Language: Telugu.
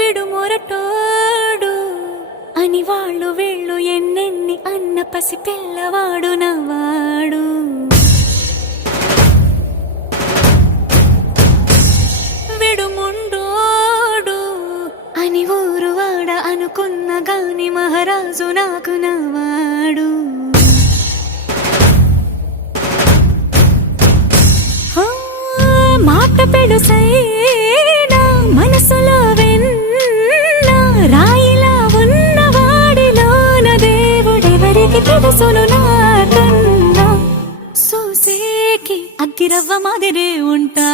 విడుమొరటోడు అని వాళ్ళు వీళ్ళు ఎన్నెన్ని అన్న పసి పిల్లవాడు నవ్వాడు. విడుముండోడు అని ఊరు వాడ అనుకున్న గాని మహారాజు నాకు నవ్వాడు. మాట పెడుసైనా మనసులో వెన్న రాయిలా ఉన్నవాడిలోన దేవుడెవరికి తెలుసును నాకన్నా. సూసేకి అగ్గిరవ్వ మాదిరే ఉంటా